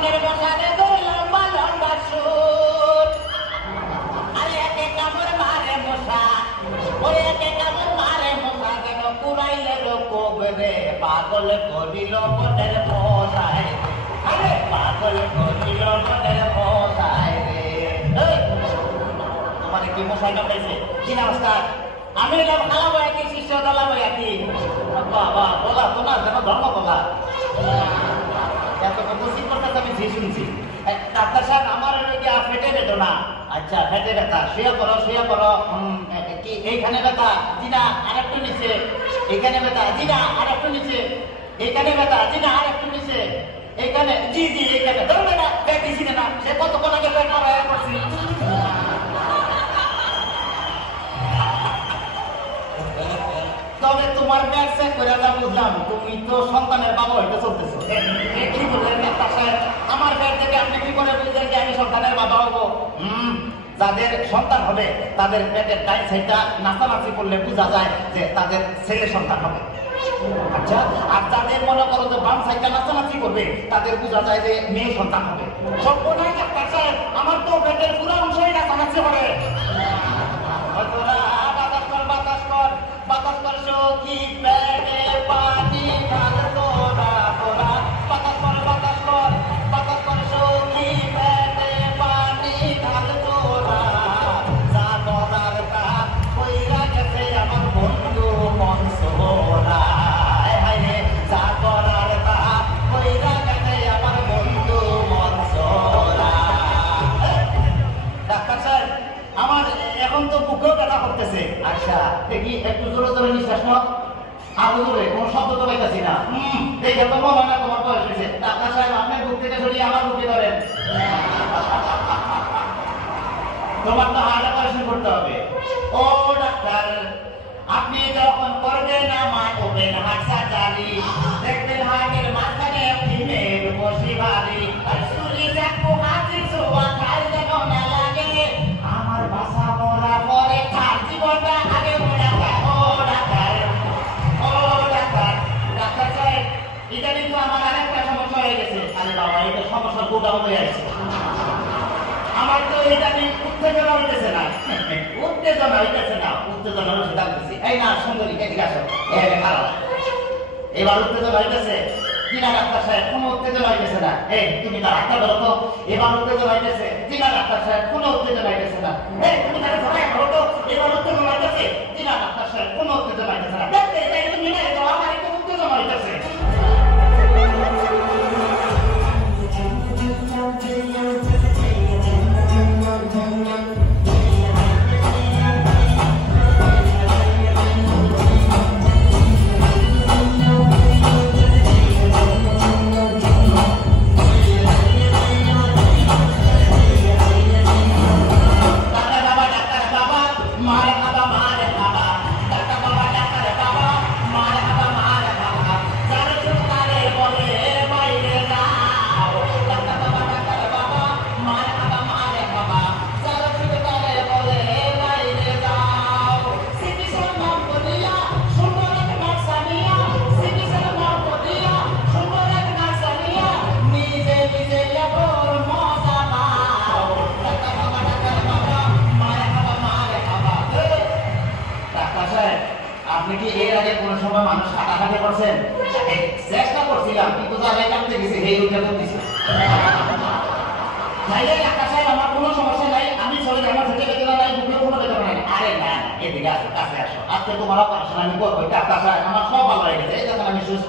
বনের বসারে দই লম্বা লম্বা সুট আরে একে কামড় মারে মশা ওরে একে কামড় মারে মশা যেন পুরাইলে কোবরে পাগল করিল বনের বসায় আরে পাগল করিল বনের বসায় রে তোমার কি মশাই কাটাইছে কি নমস্কার আমি এলাম খালা বয়াকি শিষ্য দালা বয়াকি বাবা বলা তোমার যেন ধর্ম বলা এত কঠিন করতে আমি যে শুনছি ডাক্তার সাহেব আমার পেটে বেদনা আচ্ছা পেটে ব্যথা শুয়ে পড়ো কি এইখানে ব্যথা জিনা আর একটু নিচে এখানে ব্যথা জিনা আর একটু নিচে এখানে ব্যথা জিনা আর একটু নিচে এখানে জি এখানে ধরবে না দেখেছি না সে কতক্ষণ আগে পেট মারা করছি তবে তোমার ব্যাগ চেক করে যা বুঝলাম তুমি তো সন্তানের বাবা হইতে চলতেছো কি বললেন ডাক্তার সাহেব আমার ব্যাগ থেকে আপনি কি করে বুঝলেন যে আমি সন্তানের বাবা হবো যাদের সন্তান হবে তাদের পেটের ডাইন সাইডটা নাচানাচি করলে বোঝা যায় যে তাদের ছেলে সন্তান হবে আচ্ছা আর যাদের মনে করো যে বাম সাইডটা নাচানাচি করবে তাদের বোঝা যায় যে মেয়ে সন্তান হবে সর্বনাশ ডাক্তার সাহেব আমার তো পেটের পুরো অংশই নাচানাচি করে বাতাস কর সখী পেটে পানি ঢাল তোরা তোরা বাতাস কর সখী পেটে পানি ঢাল তোরা যা করার কাজ কইরা গেছে আমার বন্ধু মনসুরা হায় যা করার কাজ কইরা গেছে আমার বন্ধু মনসুরা ডাক্তার স্যার আমার এখন তো বুকেও ব্যথা করতেছে আচ্ছা দেখি একটু জোরে জোরে নিঃশ্বাস নাও আরো জোরে কোনো শব্দ তো পাইতেছি না দেখে তো মনে হয় না তোমার বয়স হয়েছে ডাক্তার সাহেব আপনি বুক থেকে সরিয়ে আমার বুকে ধরেন তোমার তো হার্ট অপারেশন করতে হবে ও ডাক্তার আপনি যখন করবেন আমার ওপেন হার্ট সার্জারি দেখবেন হার্টের মাঝখানে আপনি মেয়ের বসি ভারী আর সুরি দেখো হাতের ছোঁয়া খাই যেন না লাগে আমার বাসা মরা পরে তার জীবনটা আগে মরা ডাক্তার সাহেব এটা কিন্তু আমার আরেকটা সমস্যা হয়ে গেছে আরে বাবা এটা সমস্যার গোটা হয়ে আসছে আমার তো এটা নিয়ে উত্তেজনা হইতেছে না উত্তেজনা হচ্ছে ডাকতেছি এই না সুন্দরী এদিকে আসো খারাপ এবার উত্তেজনা হইতেছে কিনা ডাক্তার সাহেব কোনো উত্তেজনা হইতেছে না এই তুমি তার ডাক্তার বলো তো এবার উত্তেজনা হইতেছে কিনা ডাক্তার সাহেব কোনো উত্তেজনা হইতেছে না এই তুমি তাকে ধরে বলো তো এবার উত্তেজনা হইতেছে কিনা ডাক্তার সাহেব কোনো উত্তেজনা হইতেছে না দেখতে এই তুমি না দাও আমার একটু উত্তেজনা হইতেছে আপনি কি এর আগে কোন সময় মানুষ হাঁটাহাঁটি করছেন চেষ্টা করছিলাম কিন্তু জায়গায় কাটতে গেছে এই উঠে করতেছি জায়গায় আকাশ আমার কোনো সমস্যা নাই আমি চলে আমার থেকে বেতন নাই বুকেও কোনো বেতন নাই আরে না এদিকে আসো কাছে আসো আজকে তোমার অপারেশন আমি করবো আকাশ আমার সব ভালো হয়ে গেছে এই যখন আমি সুস্থ